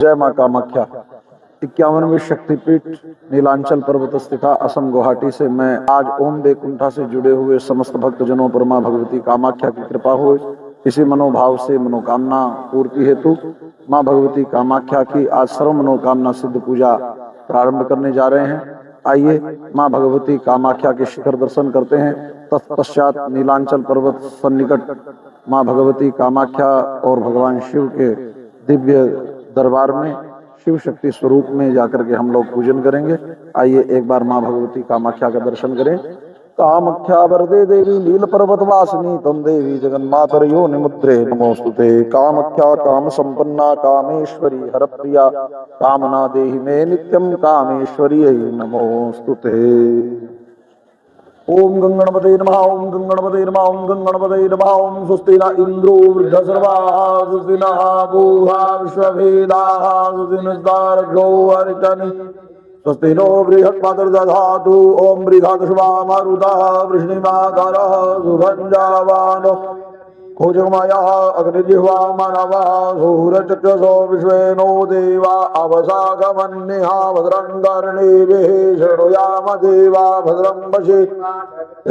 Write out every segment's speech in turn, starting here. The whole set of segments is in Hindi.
जय मां कामाख्या। 51वीं शक्तिपीठ नीलांचल पर्वत स्थित असम गुवाहाटी से मैं आज ओम वैकुंठा से जुड़े हुए समस्त भक्तजनों पर मां भगवती कामाख्या की कृपा हो, इसी मनोभाव से मनोकामना पूर्ति हेतु मां भगवती कामाख्या की आज सर्व मनोकामना सिद्ध पूजा प्रारंभ करने जा रहे हैं। आइए मां भगवती कामाख्या के शिखर दर्शन करते हैं। तत्पश्चात नीलांचल पर्वत सन्निकट मां भगवती कामाख्या और भगवान शिव के दिव्य दरबार में शिव शक्ति स्वरूप में जाकर के हम लोग पूजन करेंगे। आइए एक बार मां भगवती कामाख्या का दर्शन करें। कामाख्या वरदे देवी नील पर्वत वासिनी तम देवी जगन्मातर योनि मुद्रे नमोस्तुते। कामाख्या काम संपन्ना कामेश्वरी हर प्रिया कामना देहि मे नित्यम कामेश्वरी नमोस्तुते। ओम गंगणपते नमः। ओम गंगणपते नमः। ओम गंगणपते नमः। ओम स्वस्ति न इंद्रो वृद्धसर्वाः स्वस्ति नः पूषा विश्ववेदाः स्वस्ति नस्तार्क्ष्यो अरिष्टनेमिः स्वस्ति नो बृहस्पतिर्दधातु। ओम बृहस्पतिर्मारुतः वृष्णिमाकरः सुभञ्जावानो खोजमयः अग्निजिह्वा मानवः सूर्यचक्षुषो विश्वेनो देवा अवसागमन्यः भद्रं कर्णेभिः शृणुयाम देवा भद्रं पश्ये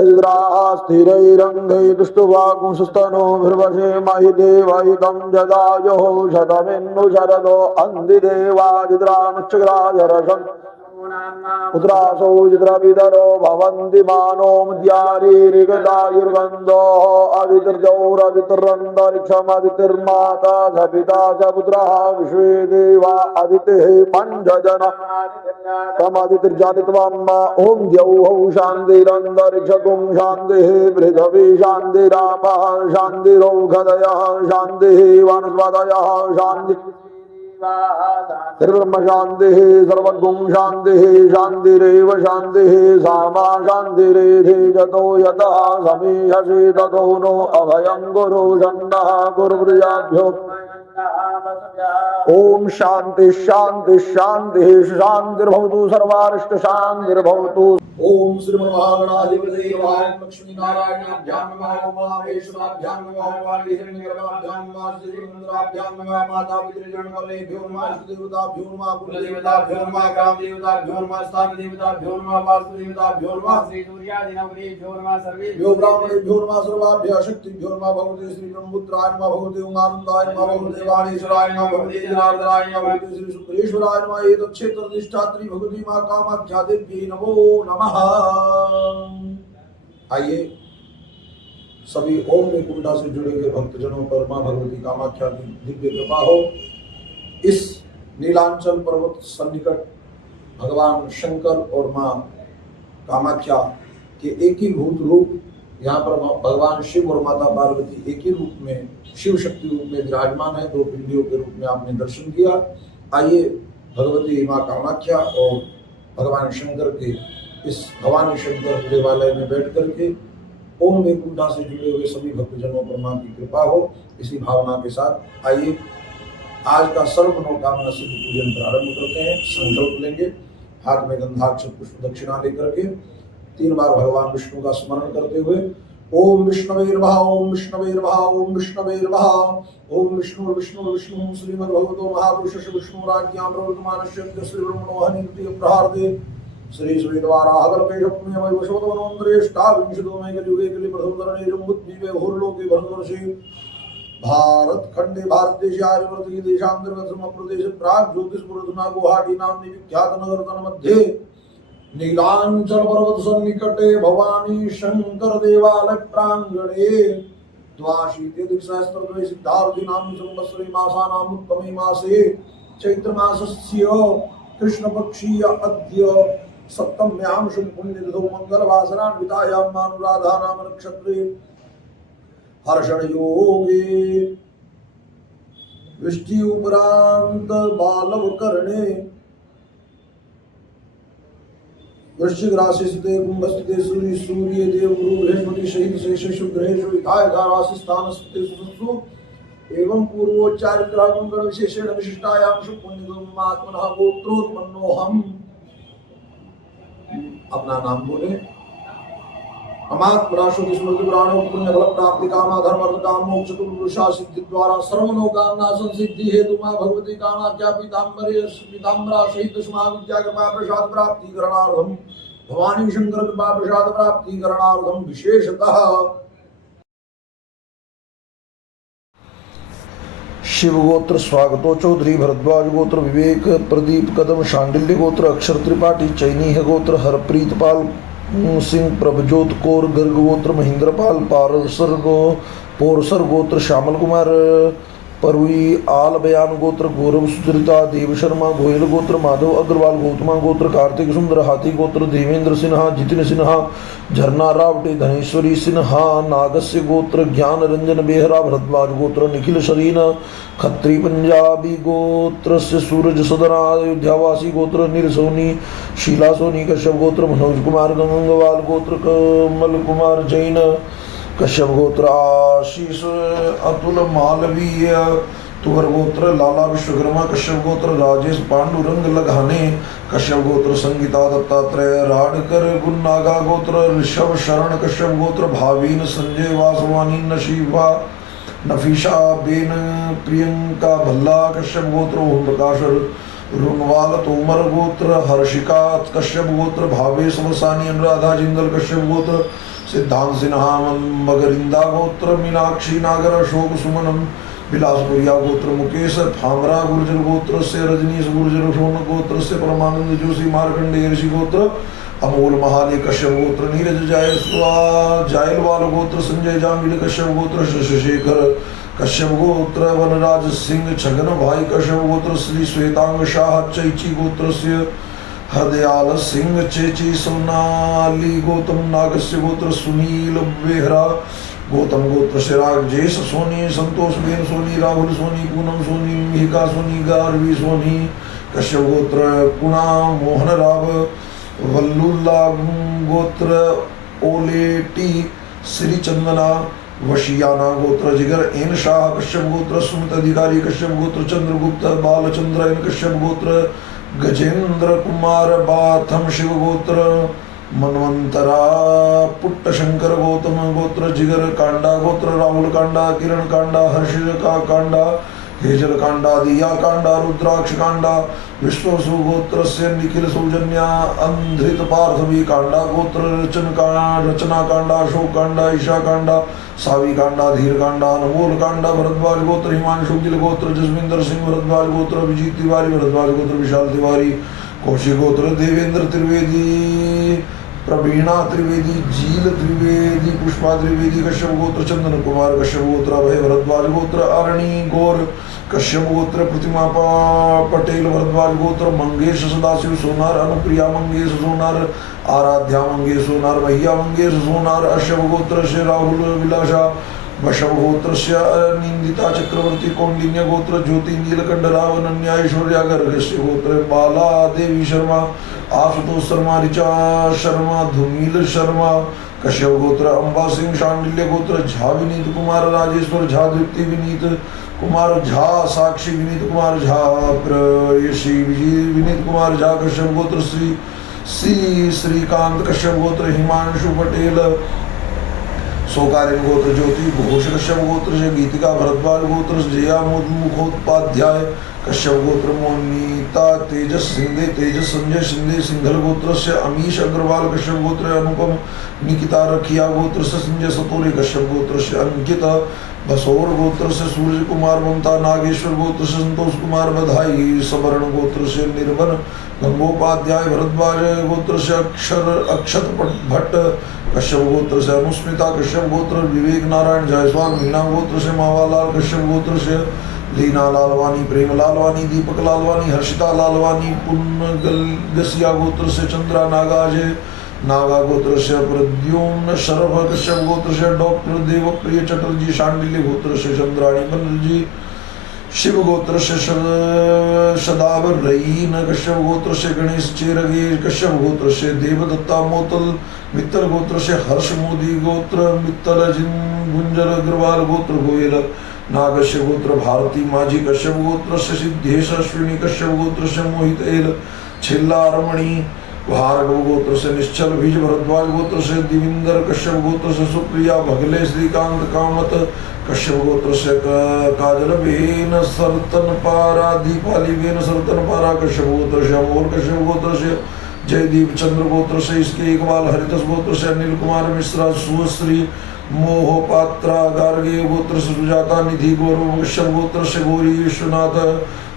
इन्द्राः स्थिरैरङ्गैः दुष्टवागुंसस्तनूभिर्वशे महि देवहितं जदायुः शतमिन्नु शरदो अन्धिदेवाजिद्रानुच्छग्राजरसम् पुत्रासो जिद्रविदरो भवन्ति मानो मुद्यारीरिगदायुर्गन्धो अदितिर्जौरदितिरन्तरिक्षमदितिर्माता च पिता च पुत्रः विश्वे देवा अदितिः पञ्चजन तमदितिर्जातित्वम् ॐ द्यौः शान्तिरन्तरिक्षगुं शान्तिः पृथिवी शान्तिरापः शान्तिरौषधयः शान्तिः वनस्पतयः शान्तिः सर्वब्रह्म शान्तिः सर्वगुं शान्तिः शान्तिरेव शान्तिः सामा शान्तिरेधि जतो यतः समीहसि ततो नो अभयं गुरु षण्डः गुरुप्रियाभ्यो ओम शांति शांति शांति शांतिर्भवतु सर्वारिष्ट शांतिर्भवतु। ओम श्रीमन्महागणाधिपतये नमः। लक्ष्मी नारायणाभ्यां नमः। उमामेश्वराभ्यां नमः। वालीहिरण्यगर्भाभ्यां नमः। श्रीरुद्राभ्यां नमः। माता पितृगणवरेभ्यो नमः। देवताभ्यो नमः। कुलदेवताभ्यो नमः। ग्रामदेवताभ्यो नमः। स्थानदेवताभ्यो नमः। वास्तुदेवताभ्यो नमः। श्री सूर्यादिनवरेभ्यो नमः। सर्वेभ्यो ब्राह्मणेभ्यो नमः। सर्वाभ्यः शक्तिभ्यो नमः। भगवते श्री ब्रह्मपुत्राय नमः। भगवते उमानन्दाय नमः। भगवते वाणीश्वराय नमः। भगवते जनार्दनाय नमः। भगवते श्री शुक्रेश्वराय नमः। एतत् क्षेत्रधिष्ठात्री भगवती मां कामाख्या देव्यै नमो नमः। आइए सभी ओम वैकुंठा से जुड़े हुए भक्तजनों पर मां भगवती कामाख्या की दिव्य कृपा हो। इस नीलांचल पर्वत सन्निकट भगवान शंकर और मां कामाख्या के एक ही भूत रूप, यहाँ पर भगवान शिव और माता पार्वती एक ही रूप में शिव शक्ति रूप में विराजमान है। दो पिंडियों के रूप में आपने दर्शन किया। आइए भगवती मां कामाख्या और भगवान शंकर के इस भवानी शंकर देवालय में बैठ करके ओम वैकुंठा से जुड़े हुए सभी भक्तजनों पर मां की कृपा हो, इसी भावना के साथ आइए आज का सर्व मनोकामना सिद्ध पूजन प्रारंभ करते हैं। संकल्प लेंगे, हाथ में गंधाक्षत पुष्प दक्षिणा लेकर के 3 बार भगवान विष्णु का स्मरण करते हुए ओम विष्णवे नमः। ओम विष्णवे नमः। ओम विष्णवे नमः। ओम विष्णु विष्णु विष्णु श्रीमद्भगवतो महापुरुष विष्णुराज्ञां प्रवर्तमानस्य श्री ब्रह्मणो हनिर्ति प्रहार्दे श्री श्वेतवाराहकल्पेशपुण्यमय वशोदवनोन्द्रेष्टाविंशतो मेघयुगे कलि प्रथमधरणे जम्बुद्वीपे होर्लोके भरतवर्षे भारत खंडे भारत देशे आर्यवर्त देशांतर्गत समप्रदेश प्राग ज्योतिषपुरधुना गुवाहाटी नाम्नि विख्यात नगर तन्मध्ये नीलांचल पर्वत सन्निकटे भवानी शंकर देवालय प्रांगणे द्वाशीत्यधिकसहस्रद्वय सिद्धार्थी नाम्नि संवत्सरे मासानां उत्तमे मासे चैत्र मासस्य कृष्णपक्षीय अद्य सप्तम्यां शुभ पुण्यतिथौ मंगलवासरान्वितायां अनुराधा नाम नक्षत्रे हर्षण योगे वृष्टि उपरांत बालव करणे वृश्चिक राशि स्थिते कुंभ स्थिते सूर्य देव गुरु बृहस्पति सहित शेष शुक्रहेषु विधायका राशि स्थान स्थिते सुसु एवं पूर्वोच्चारित ग्रहगण विशेषेण विशिष्टायां शुभ पुण्यमात्मनः गोत्रोत्पन्नोऽहम्। अपना नाम बोले। अमात प्राशो स्मृति पुराणों पुण्य फल प्राप्ति कामा धर्म अर्थ काम मोक्ष पुरुषा सिद्धि द्वारा सर्वनो कामना संसिद्धि हेतु मां भगवती कामाख्या पीताम्बरा सहित सुमा विद्या कृपा प्रसाद प्राप्ति करणार्थम भवानी शंकर कृपा प्रसाद प्राप्ति करणार्थम विशेषतः शिव गोत्र स्वागतो चौधरी भरद्वाज गोत्र विवेक प्रदीप कदम शांडिल्य गोत्र अक्षर त्रिपाठी चैनीह गोत्र हरप्रीत पाल सिंह प्रभजोत कौर गर्ग गोत्र महेंद्रपाल पोरसर गोत्र श्यामल कुमार परवी आल बयान गोत्र गौरव सुचरिता देव शर्मा गोयल गोत्र माधव अग्रवाल गौतमा गोत्र कार्तिक सुंदर हाथी गोत्र देवेंद्र सिन्हा जितिन सिन्हा झरना रावटे धनेश्वरी सिन्हा नागस्य गोत्र ज्ञान रंजन बेहरा भरद्वाज गोत्र निखिल शरीन खत्री पंजाबी गोत्र से सूरज सदना अयोध्यावासी गोत्र नील सोनी शीला सोनी कश्यप गोत्र मनोज कुमार गंगवाल गोत्र कमल कुमार जैन कश्यप गोत्र आशीष अतुल मालवीय तुवर गोत्र लाला विश्वकर्मा कश्यप गोत्र राजेश पांडुरंग लगाने कश्यप गोत्र संगीता दत्तात्रेय राडकर गुन्नागा गोत्र ऋषभ शरण कश्यप गोत्र भावीन संजय वासवानी नशीबा नफीशा बेन प्रियंका भल्ला कश्यप गोत्र ओम प्रकाश रुनवाल तोमर गोत्र हर्षिका कश्यप गोत्र भावेश वसानी अनुराधा जिंदल कश्यप गोत्र सिद्धांत सिन्हा मगरिंदा गोत्र मीनाक्षी नागर अशोक सुमनम बिलासपुरिया गोत्र मुकेश फामरा गुर्जर गोत्र से रजनीश गुर्जर सोन गोत्र से परमानंद जोशी मार्कंडेय ऋषि गोत्र अमोल महाले कश्यप गोत्र नीरज जायलवाल गोत्र संजय जांगिल कश्यप गोत्र शशिशेखर कश्यप गोत्र वनराज सिंह छगन भाई कश्यप गोत्र श्री श्वेतांग शाह चैची गोत्र से हरदयाल सिंह चेची सोनाली गौतम नागस्य गोत्र सुनील बेहरा गौतम गोत्र से राजेश सोनी संतोष बेन सोनी राहुल सोनी पूनम सोनी मिहिका सोनी गारवी सोनी कश्यप गोत्र कुणा मोहन राव वल्लुल्ला गोत्र ओलेटी श्री चंदना वशियाना गोत्र जिगर एन शाह कश्यप गोत्र सुमित अधिकारी कश्यप गोत्र चंद्रगुप्त बालचंद्र एन कश्यप गोत्र गजेंद्र कुमार बाथम शिव गोत्र मनवंतरा पुट्ट शंकर गौतम गोत्र जिगर कांडा गोत्र राहुल कांडा किरण कांडा हर्षिल का कांडा हेजल कांडा दिया कांडा रुद्राक्ष कांडा विश्वसु गोत्र से निखिल सौजन्या अंधृत पार्थवी कांडा गोत्र रचना कांडा अशोक कांडा ईशा कांडा सावी कांडा धीर कांडा अनमोल कांडा भरद्वाज गोत्र हिमांशु गिल गोत्र जसविंदर सिंह भरद्वाज गोत्र विजीत तिवारी भरद्वाज गोत्र विशाल तिवारी कौशिक गोत्र देवेंद्र त्रिवेदी प्रवीणा त्रिवेदी जील त्रिवेदी पुष्पा त्रिवेदी कश्यप गोत्र चंदन कुमार कश्यप गोत्र अभय भरद्वाज गोत्र अरणी गौर कश्यप गोत्र प्रतिमा पटेल भरद्वाज गोत्र मंगेश सदाशिव सोनार अनुप्रिया मंगेश सोनार आराध्या मंगेश सोनार भैया मंगेश सोनार अशव गोत्र से राहुल विलासा वशव गोत्र से निंदिता चक्रवर्ती कौंडिन्य गोत्र ज्योति नीलकंठ राव अनन्या ऐश्वर्या गर्गस्य गोत्र बाला देवी शर्मा आशुतोष शर्मा ऋचा शर्मा धूमिल शर्मा कश्यप गोत्र अंबा सिंह शांडिल्य गोत्र झा विनीत कुमार राजेश्वर झा दीप्ति विनीत कुमार झा साक्षी विनीत कुमार झा प्रेयसी विनीत कुमार झा कश्यप गोत्र श्री श्रीकांत कश्यप गोत्र हिमांशु पटेल सोकारिन गोत्र ज्योति घोष कश्यप गोत्र से गीतिका भरद्वाज गोत्र जया मुखोपाध्याय कश्यप गोत्र मोनिता तेजस संजय शिंदे सिंघल गोत्र से अमीश अग्रवाल कश्यप गोत्र अनुपम निकिता रखिया गोत्र से संजय सतोरी कश्यप गोत्र से अंकिता बसोर गोत्र से सूर्य कुमार ममता नागेश्वर गोत्र से संतोष कुमार बधाई सबर्ण गोत्र से निर्वन गंगोपाध्याय भरद्वाज गोत्र से अक्षत भट्ट कश्यप गोत्र से अनुस्मिता कश्यप गोत्र विवेक नारायण जायसवाल मीना गोत्र से मावालाल कश्यप गोत्र से लीना लालवानी प्रेम लालवानी दीपक लालवानी हर्षिता लालवानी पुन्नगसिया गोत्र से चंद्रा नागाजे नागा गोत्र से प्रद्युम्न शरभ कश्यप गोत्र से डॉक्टर देवप्रिय चटर्जी शांडिल्य गोत्र से चंद्राणी बनर्जी शिव गोत्र से सदावर रईन कश्यप गोत्र से गणेश चेरगे कश्यप गोत्र से देवदत्ता मोतल मित्तल गोत्र से हर्ष मोदी गोत्र मित्तल गुंजर अग्रवाल गोत्र गोयल नागश्य गोत्र भारती माझी कश्यप गोत्र से सिद्धेश अश्विनी कश्यप गोत्र से मोहित एल छिल्ला रमणी भार्गव गोत्र से निश्चल बीज भरद्वाज गोत्र से दिविंदर कश्यप गोत्र से सुप्रिया भगले श्रीकांत कामत कश्यप गोत्र से काजल बेन सरतन पारा दीपाली बेन सरतन पारा कश्यप गोत्र से अमोल कश्यप गोत्र से जयदीप चंद्र गोत्र से इसके इकबाल हरिदास गोत्र से अनिल कुमार मिश्रा सुश्री मोहपात्रा गार्गे गोत्र से सुजाता निधि गौरव कश्यप गोत्र से गौरी विश्वनाथ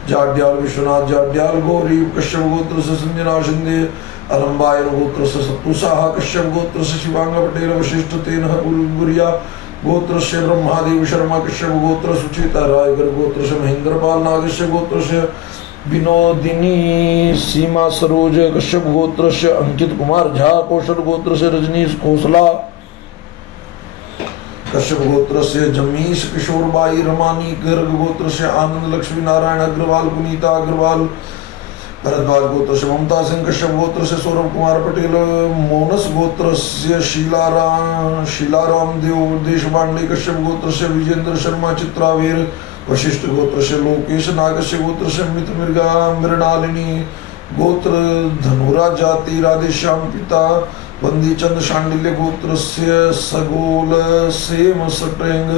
जाड्याल विश्वनाथ जाड्याल गौरी कश्यप गोत्र से संजना शिंदे अलम्बायन गोत्र से सत्तु साहा कश्यप गोत्र से शिवांग पटेल वशिष्ठ तेन बुरिया गोत्र से ब्रह्मादेव शर्मा कश्यप गोत्र सुचिता रायगर गोत्र से महेंद्र पाल नागेश्वर गोत्र से विनोदिनी सीमा सरोज कश्यप गोत्र से अंकित कुमार झा कौशल गोत्र से रजनीश खोसला कश्यप गोत्र से जमीश किशोर बाई रमानी गर्ग गोत्र से आनंद लक्ष्मी नारायण अग्रवाल पुनीता अग्रवाल भरद्वाज गोत्र से ममता सिंह कश्यप गोत्र से सौरभ कुमार पटेल मोनस गोत्र से शीलाराम देव देश पांडे कश्यप गोत्र से विजेंद्र शर्मा चित्रावीर वशिष्ठ गोत्र से लोकेश नागस्य गोत्र से अमित मृणालिनी गोत्र धनुरा जाति राधेश्याम पिता बंदी चंद शांडिल्य गोत्र से सगोल सेम सट्रेंग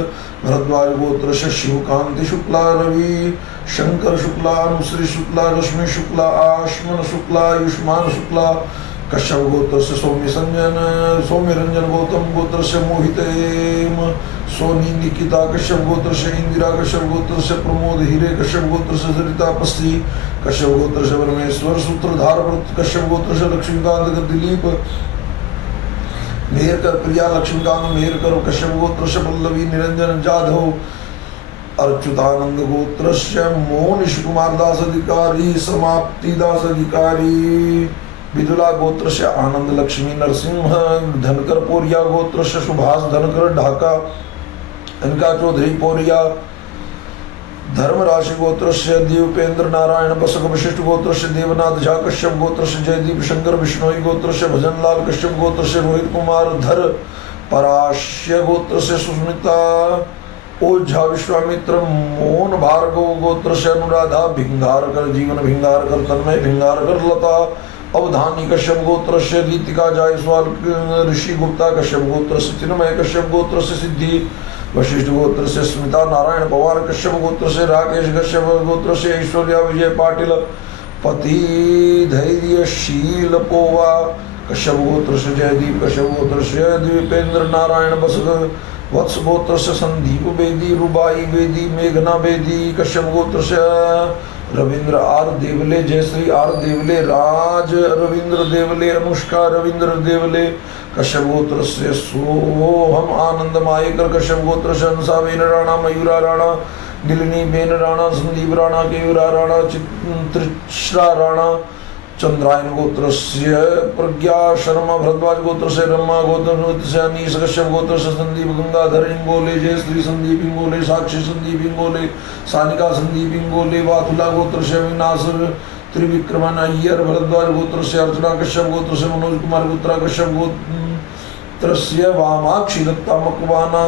भरद्वाज गोत्र से शिवकांति शुक्ला रवि शंकर शुक्ला अनुश्री शुक्ला रश्मि शुक्ला आश्मन शुक्ला आयुष्मान शुक्ला कश्यप गोत्र से सौम्य रंजन गौतम गोत्र से मोहित सोनी निकिता कश्यप गोत्र से इंदिरा कश्यप गोत्र से प्रमोद हीरे कश्यप गोत्र से सरिता पस्ती कश्यप गोत्र से परमेश्वर सूत्रधार व्रत कश्यप गोत्र से लक्ष्मीकांत दिलीप मेहरकर प्रिया लक्ष्मीकांत मेहरकर कश्यप गोत्र से पल्लवी निरंजन जाधव अर्च्युतानंद गोत्र से मोनिश कुमार दास अधिकारी समाप्ति दास अधिकारी विदुला गोत्र से आनंद लक्ष्मी नरसिंह धनकर पोरिया गोत्र से सुभाष धनकर ढाका इनका चौधरी पोरिया धर्म राशि गोत्र से दीपेंद्र नारायण बसक वशिष्ठ गोत्र से देवनाथ झा कश्यप गोत्र से जयदीप शंकर बिश्नोई गोत्र से भजनलाल कश्यप गोत्र से रोहित कुमार धर पराश्य गोत्र से सुस्मिता ओझा विश्वामित्र मोहन भार्गव गोत्र से अनुराधा भिंगारकर जीवन भिंगारकर तन्मय भिंगारकर लता अवधानी कश्यप गोत्र से रीतिका जायसवाल ऋषि गुप्ता कश्यप गोत्र से चिन्मय कश्यप गोत्र से सिद्धि वशिष्ठ गोत्र से स्मिता नारायण पवार कश्यप गोत्र से राकेश कश्यप गोत्र से ऐश्वर्या विजय पाटिल पति धैर्यशील पोवा कश्यप गोत्र से जयदीप कश्यप गोत्र से द्वीपेंद्र नारायण बसक वत्स गोत्र से संदीप बेदी रुबाई बेदी मेघना बेदी कश्यप गोत्र से रविंद्र आर देवले जयश्री आर देवले राज रविंद्र देवले अनुष्का रविंद्र देवले कश्यप गोत्र से सोहम आनंद मायकर कश्यप गोत्र से अंसा बेन राणा मयूरा राणा नीलिनी बेन राणा संदीप राणा केयूरा राणा चित्रिश्रा राणा चंद्रायन गोत्र से प्रज्ञा शर्मा भरद्वाज गोत्र से रमा गोत्र से अनीस कश्यप गोत्र से संदीप गंगाधर इंगोले जयश्री संदीप इंगोले साक्षी संदीप इंगोले सानिका संदीप इंगोले वाथुला गोत्र से अविनाश त्रिविक्रमन अय्यर भरद्वाज गोत्र से अर्चना कश्यप गोत्र से मनोज कुमार गुत्रा कश्यप गोत्र से वामाक्षी दत्ता मकवाना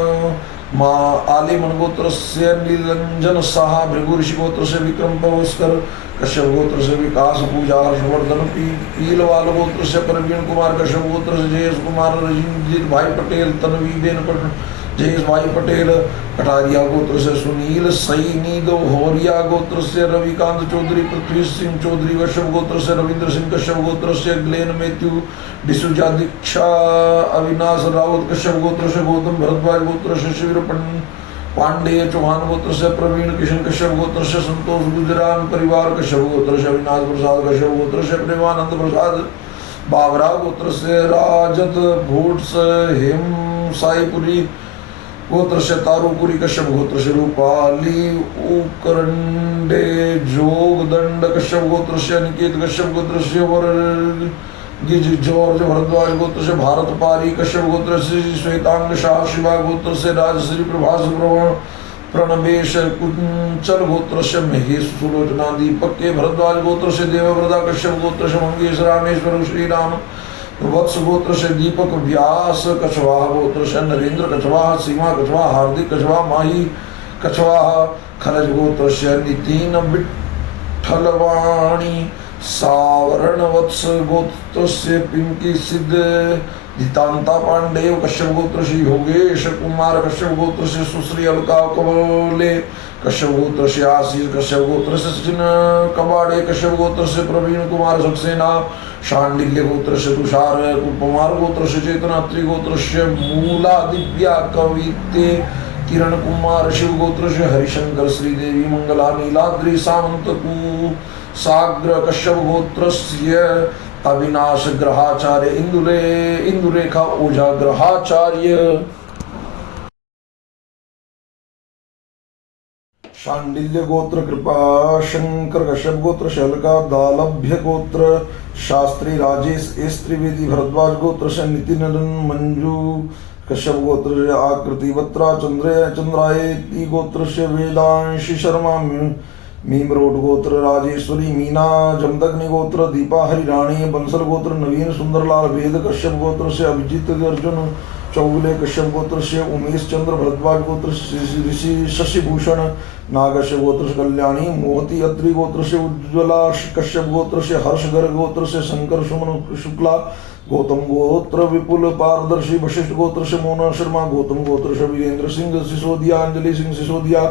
माँ आलिमन गोत्र से नीलंजन साहा भृगु ऋषि गोत्र से विक्रम पवस्कर कश्यप गोत्र से विकास पूजा हर्षवर्धन पीलवाल गोत्र से प्रवीण कुमार कश्यप गोत्र से जयेश कुमार रंजीत भाई पटेल तनवी बेन जयेश भाई पटेल कटारिया गोत्र से सुनील सैनी होरिया गोत्र से रविकांत चौधरी पृथ्वी सिंह चौधरी कश्यप गोत्र से रविंद्र सिंह कश्यप गोत्र से ग्लेन मैथ्यू डिसूजा दीक्षा अविनाश राउत कश्यप गोत्र से गौतम भरद्वाज गोत्र से शिविर पांडे चौहान गोत्र से प्रवीण किशन कश्यप गोत्र से संतोष गुजरान परिवार कश्यप गोत्र से अविनाश प्रसाद कश्यप गोत्र से प्रेमानंद प्रसाद बाबरा गोत्र से राजत भूट से हेम साईपुरी गोत्र से तारुपुरी कश्यप गोत्र से रूपाली उकरंडे जोग दंड कश्यप गोत्र से अनिकेत कश्यप गोत्र से गिज जॉर्ज भरद्वाज गोत्र से भारत पारी कश्यप गोत्र से श्वेतांग शाह शिवा गोत्र से राजश्री प्रभास प्रणवेश कुंचल गोत्र से महेश सुलोचना दीपक के भरद्वाज गोत्र से देवव्रता कश्यप गोत्र से मंगेश रामेश्वर श्री राम वत्स गोत्र से दीपक व्यास कछवाहा गोत्र से नरेंद्र कछवाहा सीमा कछवाहा हार्दिक कछवाहा माही कछवाहा खरज गोत्र से नितिन विठलवाणी सावर्ण वत्स गोत्रस्य पिंकी सिद्ध दितांता पांडेव कश्यप गोत्र से योगेश कुमार कश्यप गोत्र से सुश्री अलका कबले कश्यप गोत्र से आशीष कश्यप गोत्र से सचिन कबाड़े कश्यप गोत्र से प्रवीण कुमार सक्सेना शांडिल्य गोत्र से तुषार कुमार गोत्र से चेतना अत्रि गोत्र से मूला दिव्या कविते किरण कुमार शिव गोत्र से हरिशंकर श्रीदेवी मंगला नीलाद्रि सामंत कु साग्र कश्यप गोत्र अविनाश ग्रहाचार्य इंदुरेखा ओझा ग्रहाचार्य शांडिल्य गोत्र कृपा शंकर कश्यप गोत्र शैलका दालभ्य गोत्र शास्त्री राजेश एस त्रिवेदी भरद्वाज गोत्र से नितिन मंजू कश्यप गोत्र आकृति बत्रा चंद्रायती गोत्र से वेदांशी शर्मा मीमरोड गोत्र राजेश्वरी मीना जमदग्नि गोत्र दीपा हरिराणी बंसल गोत्र नवीन सुंदरलाल वेद कश्यप गोत्र से अभिजीत अर्जुन चौगुले कश्यप गोत्र से उमेश चंद्र भरद्वाज गोत्र से ऋषि शशिभूषण नागश्य गोत्र से कल्याणी मोहती अत्रि गोत्र से उज्ज्वला कश्यप गोत्र से हर्षगर गोत्र से शंकर सुमन शुक्ला गौतम गोत्र विपुल पारदर्शी वशिष्ठ गोत्र से मोना शर्मा गौतम गोत्र से वीरेंद्र सिंह सिसोदिया अंजलि सिंह सिसोदिया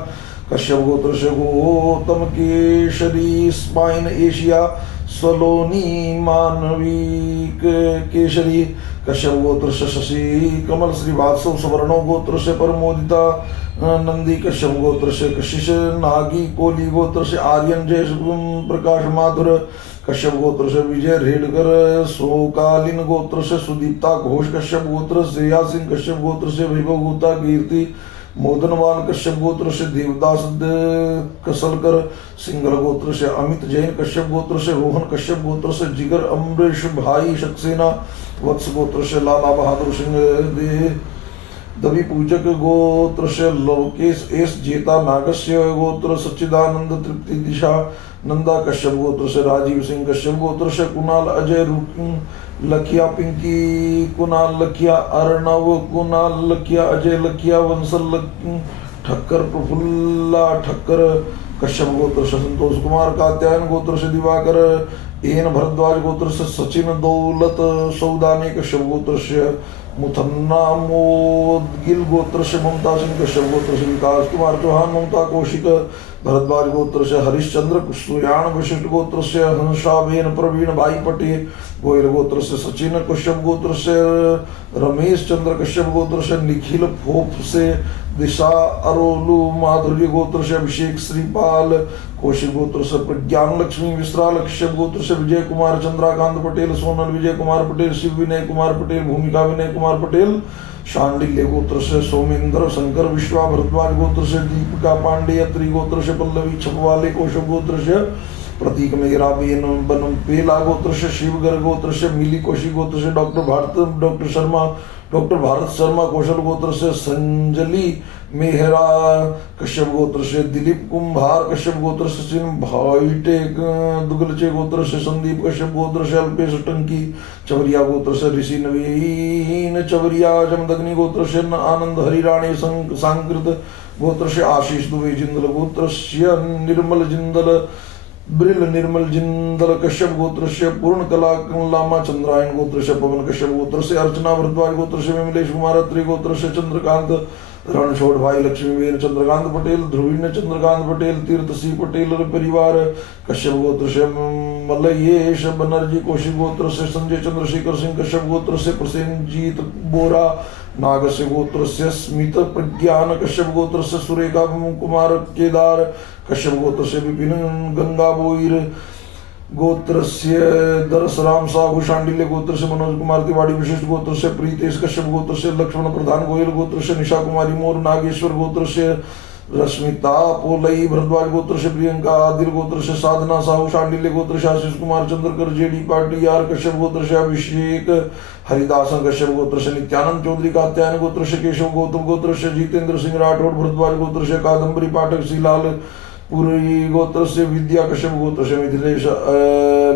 कश्यप गोत्र से गौतम केशरी स्पाइन एशिया सलोनी मानवी केशरी कश्यप गोत्र से शशि कमल श्रीवात्सव सवर्णो गोत्र से परमोदिता नंदी कश्यप गोत्र से कशिश नागी कोली गोत्र से आर्यन जय प्रकाश माधुर कश्यप गोत्र से विजय रेडकर सोकालीन गोत्र से सुदीप्ता घोष कश्यप गोत्र से श्रेया सिंह कश्यप गोत्र से वैभव गुप्ता कीर्ति मोदनवाल कश्यप गोत्र से देवदास कसलकर सिंगल गोत्र से अमित जैन कश्यप गोत्र से रोहन कश्यप गोत्र से जिगर अमरीश भाई सक्सेना वत्स गोत्र से लाला बहादुर सिंह दवि पूजक गोत्र से लोकेश एस जेता नागस्य गोत्र सच्चिदानंद तृप्ति दिशा नंदा कश्यप गोत्र से राजीव सिंह कश्यप गोत्र से कुणाल अजय लखिया पिंकी कुणाल लखिया अर्णव कुणाल लखिया अजय लखिया वंसल ठक्कर प्रफुल्ला ठक्कर कश्यप गोत्र से संतोष कुमार कात्यायन गोत्र से दिवाकर एन भरद्वाज गोत्र से सचिन दौलत सौदानी कश्यप गोत्र से मुथन्ना मोदगिल गोत्र से ममता सिंह कश्यप गोत्र से विकास कुमार चौहान ममता कौशिक भरद्वाज गोत्र से हरिश्चंद्र सुयाण वशिष्ठ गोत्र से हंसाबेन प्रवीण भाई पटेल गोयल गोत्र से सचिन कश्यप गोत्र से रमेश चंद्र कश्यप गोत्र से निखिल फोप से दिशा अरोलू माधुर्य गोत्र से अभिषेक श्रीपाल कौशिक गोत्र से प्रज्ञान लक्ष्मी विश्राल कश्यप गोत्र से विजय कुमार चंद्राकांत पटेल सोनल विजय कुमार पटेल शिव विनय कुमार पटेल भूमिका विनय कुमार पटेल शांडिल्य गोत्र से सोमेंद्र शंकर विश्वा भरद्वाज गोत्र से दीपिका पांडे अत्रि गोत्र से पल्लवी छपवाले कौशल गोत्र से प्रतीक मेहरा बेन बन पेला गोत्र से शिवगर गोत्र से मिली कौशिक गोत्र से डॉक्टर भारत शर्मा कौशल गोत्र से संजलि मेहरा कश्यप गोत्र से दिलीप कुंभार कश्यप गोत्र से सचिन भाईटे दुगलचे गोत्र से संदीप कश्यप गोत्र से अल्पेश टंकी चवरिया गोत्र से ऋषि नवीन चवरिया जमदग्नि गोत्र से आनंद हरिराणी सांकृत गोत्र से आशीष दुबे जिंदल गोत्र से निर्मल जिंदल ब्रिल निर्मल जिंदल कश्यप गोत्र से पूर्ण कला लामा चंद्रायन गोत्र से पवन कश्यप गोत्र से अर्चना भरद्वाज गोत्र से विमलेश कुमार अत्रि गोत्र से चंद्रकांत रणछोड़ भाई लक्ष्मीवेन चंद्रकांत पटेल ध्रुवीन चंद्रकांत पटेल तीर्थ सिंह पटेल परिवार कश्यप गोत्र से मलयेश बनर्जी कौशिक गोत्र से संजय चंद्रशेखर सिंह कश्यप गोत्र से प्रसेनजीत बोरा नागस्य गोत्र से स्मित प्रज्ञान कश्यप गोत्र से सुरेखा कुमार केदार कश्यप गोत्र से विपिन गंगा बोईर गोत्र से दरस राम साहू शांडिल्य गोत्र से मनोज कुमार तिवारी विशिष्ट गोत्र से प्रीतेश कश्यप गोत्र से लक्ष्मण प्रधान गोयल गोत्र से निशा कुमारी मोर नागेश्वर गोत्र से रश्मिता पोलई भरद्वाज गोत्र से प्रियंका आदिल गोत्र से साधना साहू शांडिल्य गोत्र से आशीष कुमार चंद्रकर जेडी पाटी आर कश्यप गोत्र से अभिषेक हरिदासन कश्यप गोत्र से नित्यानंद चौधरी कात्यायन गोत्र से केशव गौतम गोत्र से जितेंद्र सिंह राठौड़ भरद्वाज गोत्र से कादम्बरी पाठक श्रीलाल पुरी गोत्र से विद्या कश्यप गोत्र से मिथिलेश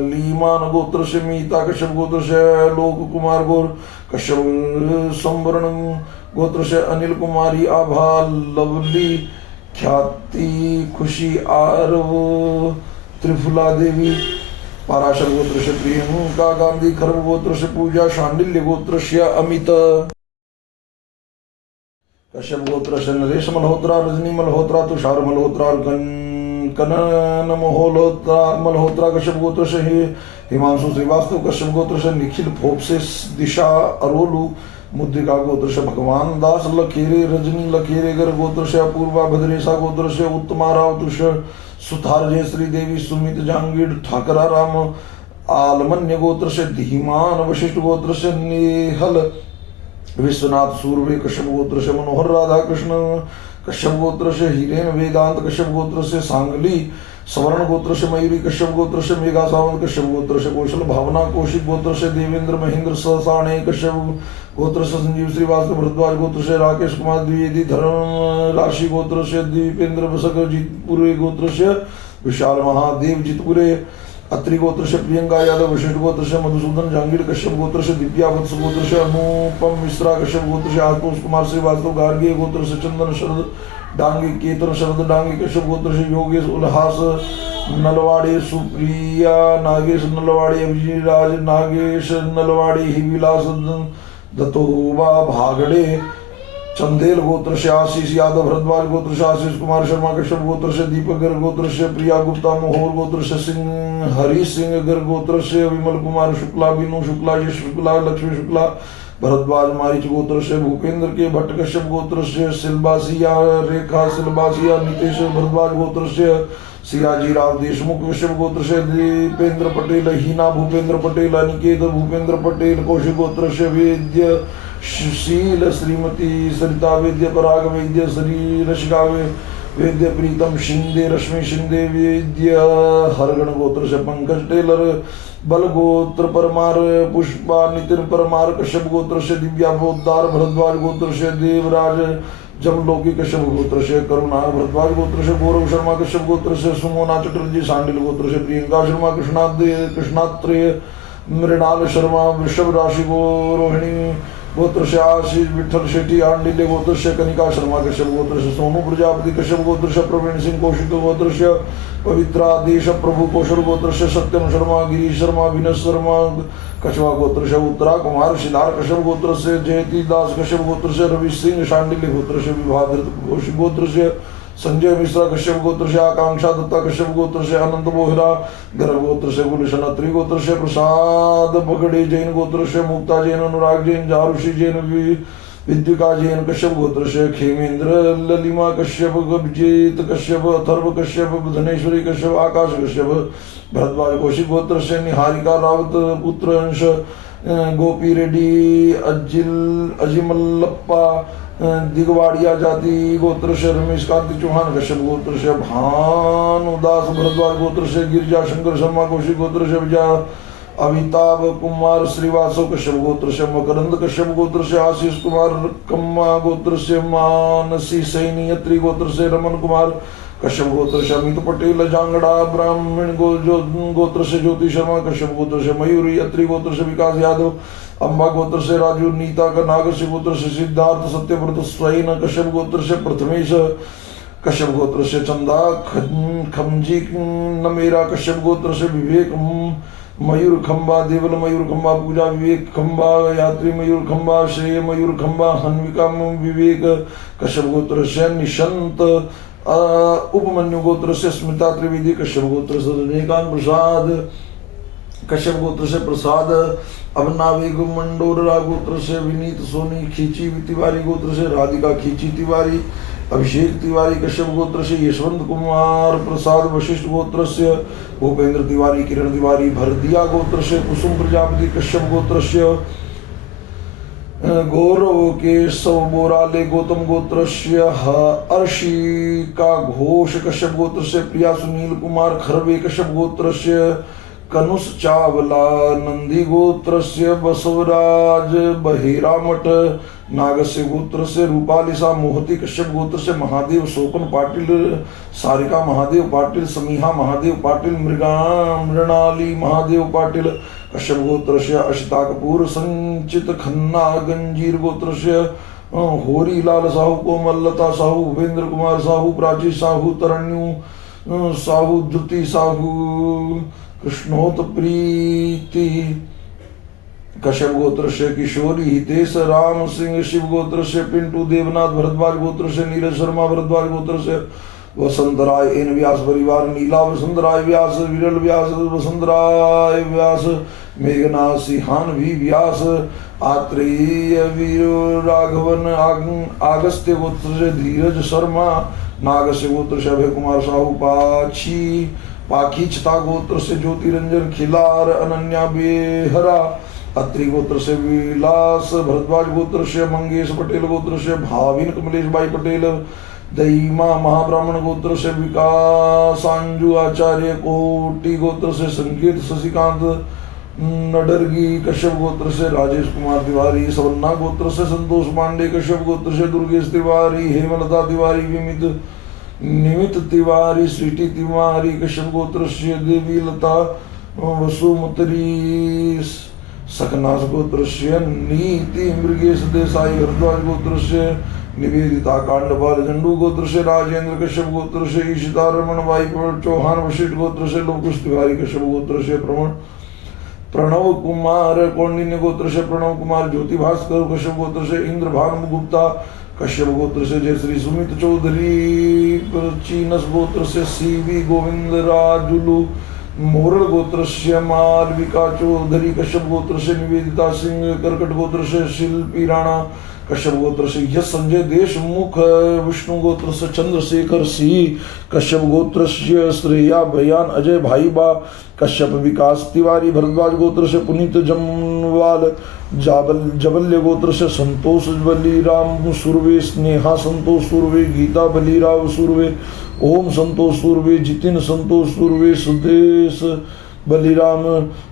लीमान गोत्र से मीता कश्यप गोत्र से लोक कुमार गौर कश्यप संवरण गोत्र से अनिल कुमारी आभा लवली ख्याति खुशी आरव त्रिफुला देवी पाराशर गोत्रस्य प्रियंका गांधी खर्व गोत्रस्य पूजा शांडिल्य गोत्रस्य अमित कश्यप गोत्रस्य नरेश मल्होत्रा रजनी मल्होत्रा तुषार मल्होत्रा कनन मल्होत्रा कश्यप गोत्रस्य हिमांशु श्रीवास्तव कश्यप गोत्रस्य निखिल फोपसे दिशा अरोलू मुद्रिका गोत्रस्य भगवान दास लखेरे रजनी लखेरे गर गोत्रस्य अपूर्वा भद्रेशा गोत्रस्य उत्तमा रावतुष सुथारजय श्रीदेवी सुमित जांगीर ठाकरा राम आलमन्य गोत्रस्य धीमान वशिष्ठ गोत्रस्य नेहल विश्वनाथ सूर्वे कश्यप गोत्रस्य मनोहर राधा कृष्ण कश्यप गोत्रस्य हिरेन वेदांत कश्यप गोत्रस्य सांगली सवर्ण गोत्रस्य मयूरी कश्यप गोत्रस्य मेघा सावंत कश्यप गोत्रस्य कौशल भावना कौशिक गोत्रस्य देवेंद्र महेंद्र ससाणे कश्यप गोत्रस्य संजीव श्रीवास्तव भरद्वाज गोत्रस्य राकेश कुमार द्विवेदी धर्म राशि गोत्रस्य दीपेंद्र बसक जितपुरे गोत्रस्य विशाल महादेव जितपुरे अत्रि गोत्रस्य प्रियंका यादव वशिष्ठ गोत्रस्य मधुसूदन जहांगीर कश्यप गोत्रस्य दिव्या वत्स गोत्रस्य अनुपम मिश्रा कश्यप गोत्रस्य आशुतोष कुमार श्रीवास्तव गार्गे गोत्रस्य चंदन शरद डांगी केतन शरद डांगी कश्यप गोत्रस्य योगेश उल्हास नलवाड़े सुप्रिया नागेश नलवाड़े अभिजीराज नागेश नलवाड़े हिविलास दत्तोबा भागड़े चंदेल गोत्र से आशीष यादव भरद्वाज गोत्र से आशीष कुमार शर्मा कश्यप गोत्र से दीपक गर्ग गोत्र से प्रिया गुप्ता मोहर गोत्र से सिंह हरी सिंह गर्ग गोत्र से विमल कुमार शुक्ला बिनु शुक्ला यश शुक्ला लक्ष्मी शुक्ला भरद्वाज मारिच गोत्र से भूपेंद्र के भट्ट कश्यप गोत्र से सिलबासिया रेखा सिलबासिया नितेश भरद्वाज गोत्र से सियाजी राव देशमुख कश्यप गोत्र से दीपेंद्र पटेल हीना भूपेंद्र पटेल अनिकेत भूपेंद्र पटेल कौशिक गोत्र से वेद्य शील श्रीमती सरिता वैद्य पराग वैद्य श्री रशिका वैद्य प्रीतम शिंदे रश्मि शिंदे वैद्य हरगण गोत्र से पंकज टेलर बल गोत्र परमार पुष्पा नितिन परमार कश्यप गोत्र से दिव्या पोद्दार भरद्वाज गोत्र से देवराज जमलोकी कश्यप गोत्र से करुणा भरद्वाज गोत्र से गौरव शर्मा कश्यप गोत्र से सुमोना चटर्जी सांडिल गोत्र से प्रियंका शर्मा कृष्णात्रेय मृणाल शर्मा वृषभ राशि रोहिणी गोत्र से आशीष विठल शेट्टी आंडिल्य गोत्र से कनिका शर्मा कश्यप गोत्र से सोनू प्रजापति कश्यप गोत्र से प्रवीण सिंह कौशिक गोत्र से पवित्रा देश प्रभु कौशल गोत्र से सत्यम शर्मा गिरीश शर्मा विनय शर्मा कछवा गोत्र से उत्तरा कुमार शिलार कश्यप गोत्र से जयती दास कश्यप गोत्र से रवि सिंह शांडिल्य गोत्र से विभाधृत कौशिक गोत्र से संजय मिश्रा कश्यप गोत्र से आकांक्षा दत्ता कश्यप गोत्र से अनंत बोहरा गर्भ गोत्र से गुलशन अत्रि गोत्र से प्रसाद बगड़े जैन गोत्र से मुक्ता जैन अनुराग जैन जारुषि जैन विद्युका जैन कश्यप गोत्र से खेमेंद्र ललिमा कश्यप विजेत कश्यप अथर्व कश्यप धनेश्वरी कश्यप आकाश कश्यप भरद्वाज कौशिक गोत्र से निहारिका रावत पुत्र अंश गोपी रेड्डी अजिमल्लप्पा दिगवाड़िया जाति गोत्र से रमेश कार्तिक चौहान कश्यप गोत्र से भानुदास भरद्वाज गोत्र से गिरिजा शंकर शर्मा कौशिक गोत्र से विजय अमिताभ कुमार श्रीवास्तव कश्यप गोत्र से मकरंद कश्यप गोत्र से आशीष कुमार कम्मा गोत्र से मानसी सैनी अत्रि गोत्र से रमन कुमार कश्यप गोत्र से अमित पटेल जांगड़ा ब्राह्मण गोत्र से ज्योति शर्मा कश्यप गोत्र से मयूरी अत्रि गोत्र से विकास यादव अम्बा गोत्र से राजू नीता का नागस्य गोत्र से सिद्धार्थ सत्यव्रत स्वयं कश्यप गोत्र से प्रथमेश कश्यप गोत्र से चंदा खमजी नमेरा कश्यप गोत्र से विवेक मयूर खंबा देवल मयूर खंबा पूजा विवेक खंबा यात्री मयूर खंबा श्रेय मयूर खंबा हन्विका विवेक कश्यप गोत्र से निशंत उपमन्यु गोत्र से स्मिता त्रिवेदी कश्यप गोत्र से रजनीकांत प्रसाद कश्यप गोत्र से प्रसाद अबनावेग मंडोरा गोत्र से विनीत सोनी खींची तिवारी गोत्र से राधिका खींची तिवारी अभिषेक तिवारी कश्यप गोत्र से यशवंत कुमार प्रसाद वशिष्ठ गोत्र से भूपेंद्र तिवारी किरण तिवारी भरदिया गोत्र से कुसुम प्रजापति कश्यप गोत्र से गौरव केशव बोराले गौतम गोत्र से अर्शिका घोष कश्यप गोत्र से प्रिया सुनील कुमार खरवे कश्यप गोत्र से कनुष चावला नंदी गोत्र से बसवराज बहेरा मठ नागस्य गोत्र से रूपालिसा मोहती कश्यप गोत्र से महादेव शोकन पाटिल सारिका महादेव पाटिल समीहा महादेव पाटिल मृणाली महादेव पाटिल कश्यप गोत्र से अशिता कपूर संचित खन्ना गंजीर गोत्र से होरी लाल साहू कोमलता साहू भूपेंद्र कुमार साहू प्राची साहू तरण्यू साहू धुति साहू कृष्णोत प्रीति कश्यप गोत्र से किशोरी हितेश राम सिंह, शिव गोत्र से पिंटू देवनाथ, भरद्वाज गोत्र से नीरज शर्मा, भरद्वाज गोत्र से वसंत राय, एन व्यास परिवार नीला, वसंत राय व्यास, विरल व्यास, वसंत राय व्यास, मेघनाथ सिंहान भी व्यास, आत्रेय वीर राघवन, आगस्त्य गोत्र से धीरज शर्मा, नागस्य गोत्र से अभय कुमार साहू, पाखीचता गोत्र से ज्योति रंजन खिलार, अनन्या बेहरा, अत्रि गोत्र से विलास, भरद्वाज गोत्र से मंगेश पटेल, गोत्र से भाविन कमलेश भाई पटेल, दहीमा महाब्राह्मण गोत्र से विकास अंजू आचार्य, कोटि गोत्र से संकेत शशिकांत नडरगी, कश्यप गोत्र से राजेश कुमार तिवारी, सवन्ना गोत्र से संतोष पांडे, कश्यप गोत्र से दुर्गेश तिवारी, हेमलता तिवारी, विमित निमित तिवारी, स्वीटी तिवारी, कश्यप गोत्र से देवी लता वसुमतरी, सकनास गोत्र से नीति मृगेश देसाई, भरद्वाज गोत्र से निवेदिता कांडपाल, झंडू गोत्र से राजेंद्र, कश्यप गोत्र से ईशिता रमन भाई चौहान, वशिष्ठ गोत्र से लोकुश तिवारी, कश्यप गोत्र से प्रणव कुमार, कौंडिन्य गोत्र से प्रणव कुमार, ज्योति भास्कर, कश्यप गोत्र से इंद्र भानु गुप्ता, कश्यप गोत्र से जयश्री सुमित चौधरी, चीनस गोत्र से सीवी गोविंद राजुलू, मोरल गोत्र से मालविका चौधरी, कश्यप गोत्र से निवेदिता सिंह, करकट गोत्र से शिल्पी राणा, कश्यप गोत्र से यश संजय देशमुख, विष्णु गोत्र से चंद्रशेखर सिंह, कश्यप गोत्र से श्रेया बयान अजय भाईबा, कश्यप विकास तिवारी, भरद्वाज गोत्र से पुनीत जमवाल, जबल्य गोत्र से संतोष बलीराम सुरवे, स्नेहा संतोष सुरवे, गीता बलीराम सुरवे, ओम संतोष सुरवे, जितिन संतोष सुरवे, सुदेश बलिराम,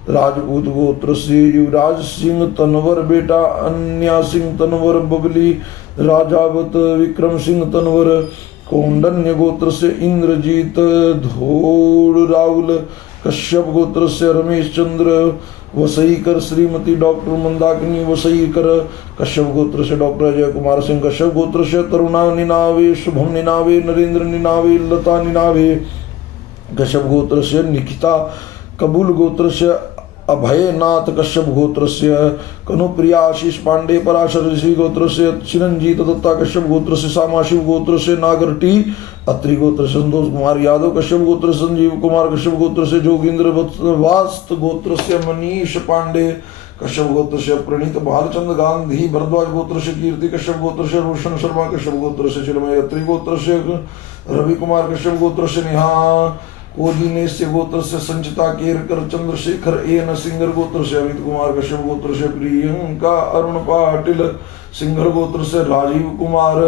राजपूत गोत्र से युवराज सिंह तनवर बेटा, अन्या सिंह तनवर, बबली राजावत, विक्रम सिंह तनवर, कौंडन्य गोत्र से इंद्रजीत धोड़ राहुल, कश्यप गोत्र से रमेश चंद्र वसईकर, श्रीमती डॉक्टर मंदाकिनी वसईकर, कश्यप गोत्र से डॉक्टर अजय कुमार सिंह, कश्यप गोत्र से तरुणा निनावे, शुभम निनावे, नरेंद्र निनावे, लता निनावे, कश्यप गोत्र से निकिता, कबूल गोत्र से अभयनाथ, कश्यप गोत्र से कनुप्रिया, आशीष पांडे, पराशर ऋषि गोत्र से चिरंजीत दत्ता, कश्यप गोत्र से सामा, शिव गोत्र से नागरटी, अत्रि गोत्र से संतोष कुमार यादव, कश्यप गोत्र से संजीव कुमार, कश्यप गोत्र से जोगिंद्र, वास्त गोत्र से मनीष पांडे, कश्यप गोत्र से प्रणीत भालचंद गांधी, भरद्वाज गोत्र से कीर्ति, कश्यप गोत्र से रोशन शर्मा, कश्यप गोत्र से चिन्मय, अत्रि गोत्र से रवि कुमार, कश्यप गोत्र से नेहा, कोदिनेश गोत्र से संचिता केरकर, चंद्रशेखर एन, सिंगर गोत्र से अमित कुमार, कश्यप गोत्र से प्रियंका अरुण पाटिल, सिंगर गोत्र से राजीव कुमार,